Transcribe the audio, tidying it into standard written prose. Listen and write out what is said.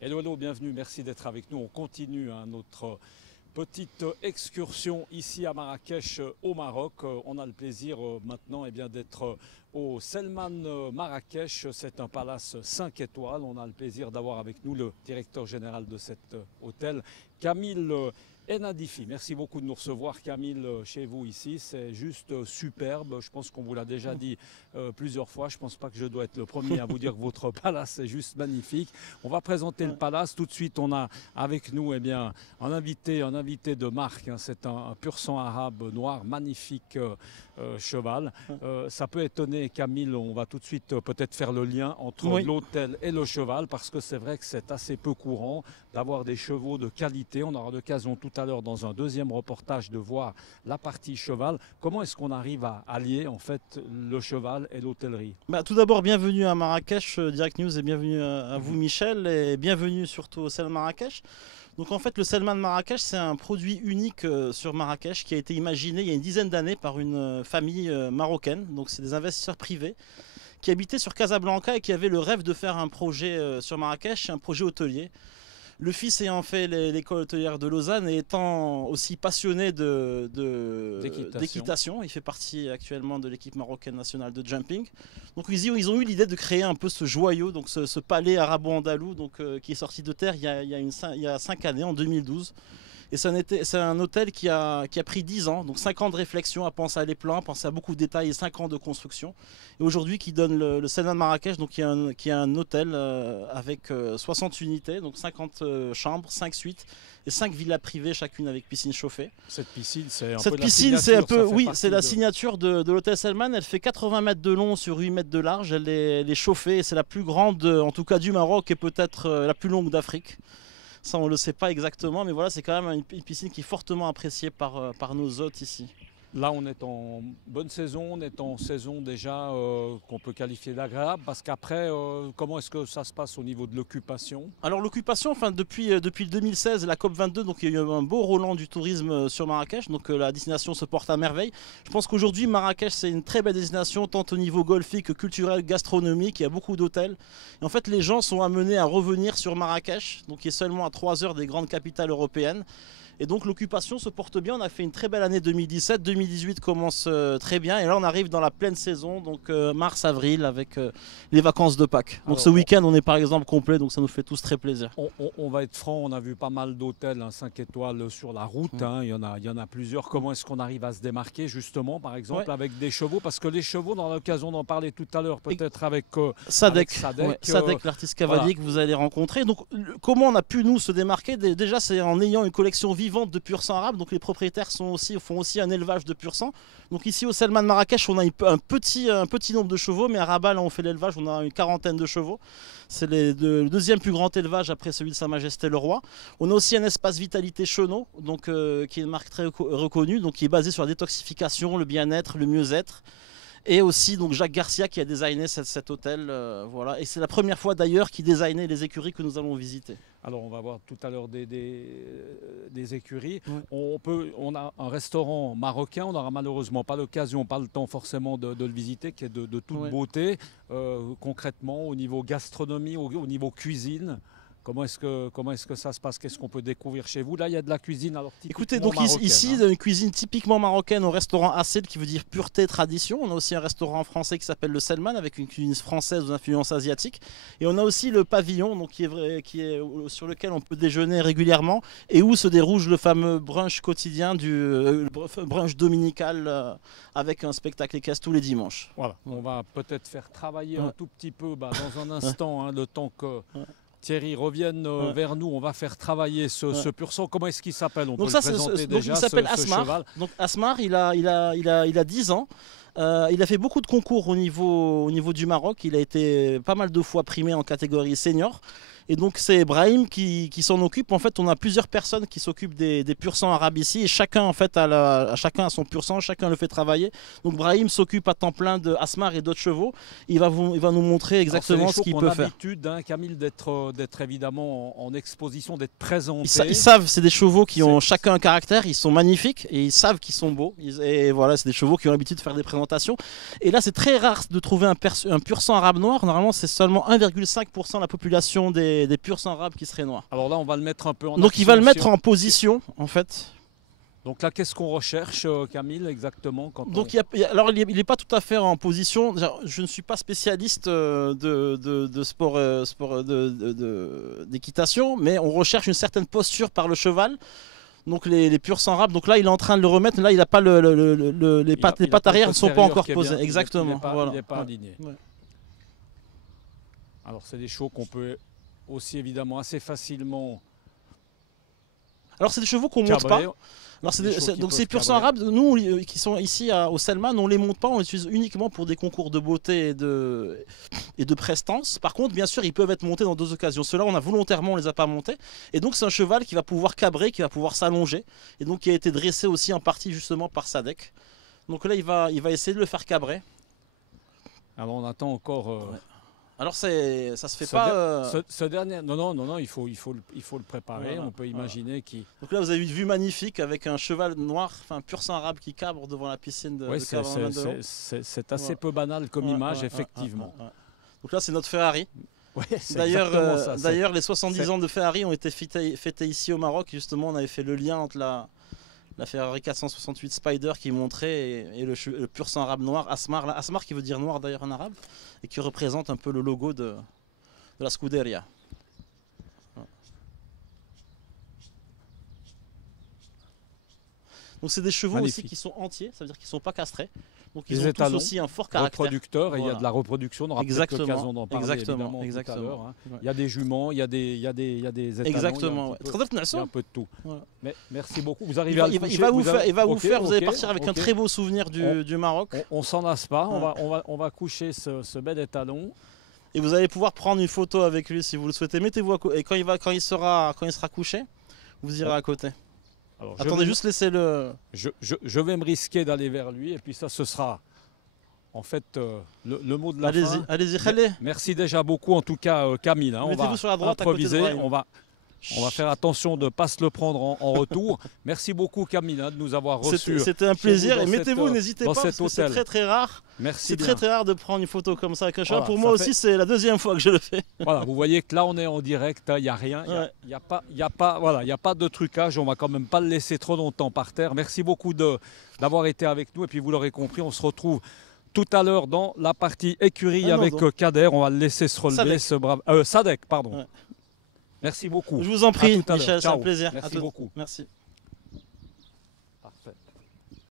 Hello, hello, bienvenue, merci d'être avec nous. On continue notre petite excursion ici à Marrakech au Maroc. On a le plaisir maintenant d'être au Selman Marrakech. C'est un palace 5 étoiles. On a le plaisir d'avoir avec nous le directeur général de cet hôtel, Kamil Ennadifi. Merci beaucoup de nous recevoir, Kamil, chez vous ici. C'est juste superbe. Je pense qu'on vous l'a déjà dit plusieurs fois. Je ne pense pas que je dois être le premier à vous dire que votre palace est juste magnifique. On va présenter le palace. Tout de suite, on a avec nous un invité de marque. C'est un pur sang arabe noir, magnifique cheval. Ça peut étonner, Kamil. On va tout de suite peut-être faire le lien entre l'hôtel et le cheval, parce que c'est vrai que c'est assez peu courant d'avoir des chevaux de qualité. On aura l'occasion tout à l'heure dans un deuxième reportage de voir la partie cheval. Comment est-ce qu'on arrive à allier en fait le cheval et l'hôtellerie? Tout d'abord, bienvenue à Marrakech Direct News, et bienvenue à vous, Michel, et bienvenue surtout au Selman Marrakech. Donc en fait, le Selman Marrakech, c'est un produit unique sur Marrakech qui a été imaginé il y a une dizaine d'années par une famille marocaine. Donc c'est des investisseurs privés qui habitaient sur Casablanca et qui avaient le rêve de faire un projet sur Marrakech, un projet hôtelier. Le fils ayant fait l'école hôtelière de Lausanne et étant aussi passionné d'équitation, il fait partie actuellement de l'équipe marocaine nationale de jumping. Donc ils ont eu l'idée de créer un peu ce joyau, donc ce palais arabo-andalou qui est sorti de terre il y a 5 années, en 2012. Et c'est un hôtel qui a pris 10 ans, donc 5 ans de réflexion, à penser à les plans, à penser à beaucoup de détails et 5 ans de construction. Et aujourd'hui qui donne le Selman Marrakech, donc qui est un hôtel avec 60 unités, donc 50 chambres, 5 suites et 5 villas privées, chacune avec piscine chauffée. Cette piscine, c'est la signature de l'hôtel Selman. Elle fait 80 mètres de long sur 8 mètres de large. Elle est chauffée et c'est la plus grande, en tout cas du Maroc, et peut-être la plus longue d'Afrique. Ça, on ne le sait pas exactement, mais voilà, c'est quand même une piscine qui est fortement appréciée par nos hôtes ici. Là, on est en bonne saison, on est en saison déjà qu'on peut qualifier d'agréable, parce qu'après, comment est-ce que ça se passe au niveau de l'occupation? Alors l'occupation, depuis le 2016, la COP22, donc il y a eu un beau roulant du tourisme sur Marrakech, donc la destination se porte à merveille. Je pense qu'aujourd'hui, Marrakech, c'est une très belle destination, tant au niveau golfique que culturel, gastronomique. Il y a beaucoup d'hôtels. Et en fait, les gens sont amenés à revenir sur Marrakech, donc qui est seulement à 3 heures des grandes capitales européennes. Et donc l'occupation se porte bien. On a fait une très belle année 2017, 2018 commence très bien, et là on arrive dans la pleine saison, donc mars-avril avec les vacances de Pâques. Donc alors, ce week-end on est par exemple complet, donc ça nous fait tous très plaisir. On va être franc, on a vu pas mal d'hôtels 5 étoiles sur la route, il y en a plusieurs. Comment est-ce qu'on arrive à se démarquer justement par exemple avec des chevaux? Parce que les chevaux, on aura l'occasion d'en parler tout à l'heure peut-être avec Sadek, l'artiste cavalier que vous allez rencontrer. Donc comment on a pu nous se démarquer? Déjà c'est en ayant une collection vivante de pur sang arabe, donc les propriétaires font aussi un élevage de pur sang. Donc ici au Selman Marrakech, on a un petit nombre de chevaux, mais à Rabat là on fait l'élevage, on a une quarantaine de chevaux. C'est le deuxième plus grand élevage après celui de Sa Majesté le Roi. On a aussi un espace vitalité Chenot, donc qui est une marque très reconnue, donc qui est basée sur la détoxification, le bien-être, le mieux-être. Et aussi donc Jacques Garcia qui a designé cet hôtel, voilà. Et c'est la première fois d'ailleurs qu'il designait les écuries que nous allons visiter. Alors on va voir tout à l'heure des écuries. On a un restaurant marocain, on n'aura malheureusement pas l'occasion, pas le temps forcément de le visiter, qui est de toute beauté. Concrètement, au niveau gastronomie, au niveau cuisine, comment est-ce que ça se passe? Qu'est-ce qu'on peut découvrir chez vous? Là, il y a de la cuisine. Alors, écoutez, donc ici, une cuisine typiquement marocaine au restaurant Assel, qui veut dire pureté, tradition. On a aussi un restaurant français qui s'appelle le Selman, avec une cuisine française aux influences asiatiques. Et on a aussi le pavillon, donc sur lequel on peut déjeuner régulièrement et où se déroule le fameux brunch quotidien, brunch dominical avec un spectacle équestre tous les dimanches. Voilà, on va peut-être faire travailler un tout petit peu dans un instant, le temps que Thierry revienne vers nous. On va faire travailler ce pur sang. Comment est-ce qu'il s'appelle? On peut le présenter déjà. Il s'appelle Asmar. Donc Asmar, il a 10 ans. Il a fait beaucoup de concours au niveau du Maroc. Il a été pas mal de fois primé en catégorie senior. Et donc c'est Brahim qui s'en occupe. En fait, on a plusieurs personnes qui s'occupent des pur sang arabes ici, et chacun en fait chacun a son pur sang, chacun le fait travailler. Donc Brahim s'occupe à temps plein de Asmar et d'autres chevaux. Il va nous montrer exactement ce qu'il peut faire. C'est l'habitude, Kamil, d'être évidemment en exposition, d'être présenté. Ils savent, c'est des chevaux qui ont chacun un caractère. Ils sont magnifiques et ils savent qu'ils sont beaux. Et voilà, c'est des chevaux qui ont l'habitude de faire des présentations. Et là, c'est très rare de trouver un pur sang arabe noir. Normalement, c'est seulement 1,5% de la population des des purs sang arabe qui seraient noirs. Alors là, on va le mettre un peu en Donc il va le mettre en position, en fait. Donc là, qu'est-ce qu'on recherche, Camille, exactement Donc alors il n'est pas tout à fait en position. Je ne suis pas spécialiste de sport, d'équitation, mais on recherche une certaine posture par le cheval. Donc les purs sang arabe. Donc là, il est en train de le remettre. Là, il n'a pas les pattes arrière ne sont pas encore posées. Bien, exactement. Il n'est pas aligné. Ouais. Alors c'est des chevaux qu'on peut aussi évidemment assez facilement. Alors c'est des chevaux qu'on ne monte pas. Alors donc ces purs sang arabes, nous qui sont ici au Selman, on ne les monte pas, on les utilise uniquement pour des concours de beauté et de prestance. Par contre, bien sûr, ils peuvent être montés dans 2 occasions. Ceux-là, on les a pas montés. Et donc c'est un cheval qui va pouvoir cabrer, qui va pouvoir s'allonger, et donc qui a été dressé aussi en partie justement par Sadek. Donc là, il va essayer de le faire cabrer. Alors on attend encore. Ouais. Alors ça se fait pas. Ce dernier, non, il faut le préparer. Voilà, on peut imaginer qui. Donc là, vous avez une vue magnifique avec un cheval noir, enfin pur sang arabe qui cabre devant la piscine de. Oui, c'est assez peu banal comme image, effectivement. Donc là, c'est notre Ferrari. Ouais, d'ailleurs, les 70 ans de Ferrari ont été fêtés ici au Maroc. Justement, on avait fait le lien entre la Ferrari 468 Spider qui montrait et le pur sang arabe noir, Asmar. Asmar qui veut dire noir d'ailleurs en arabe et qui représente un peu le logo de la Scuderia. Donc c'est des chevaux aussi qui sont entiers, ça veut dire qu'ils ne sont pas castrés. Donc ils ont tous aussi un fort caractère. Reproducteurs, et il y a de la reproduction, on aura peut-être l'occasion d'en parler évidemment tout à l'heure. Hein. Ouais. Il y a des juments, il y a des étalons, exactement, il y a un peu de tout. Voilà. Mais merci beaucoup. Vous arrivez à le coucher, vous allez partir avec un très beau souvenir du Maroc. On s'en lasse pas, on va coucher ce bel étalon. Et vous allez pouvoir prendre une photo avec lui si vous le souhaitez. Mettez-vous et quand il sera couché, vous irez à côté. Alors, attendez, juste laissez-le. Je vais me risquer d'aller vers lui et puis ça, ce sera en fait le mot de la fin. Allez-y, allez. Merci déjà beaucoup en tout cas Camille. Hein. Mettez-vous sur la droite, improviser, on va faire attention de ne pas se le prendre en retour. Merci beaucoup Camille de nous avoir reçus. C'était un plaisir et mettez-vous, n'hésitez pas parce que c'est très rare. Merci. C'est très rare de prendre une photo comme ça avec un cheval. Pour moi aussi, c'est la 2e fois que je le fais. Voilà, vous voyez que là on est en direct, il n'y a rien, il n'y a pas de trucage, on ne va quand même pas le laisser trop longtemps par terre. Merci beaucoup d'avoir été avec nous et puis vous l'aurez compris, on se retrouve tout à l'heure dans la partie écurie avec Kader. On va le laisser se relever, ce brave Sadek, pardon. Ouais. Merci beaucoup. Je vous en prie, Michel, c'est un plaisir. Merci beaucoup. Merci.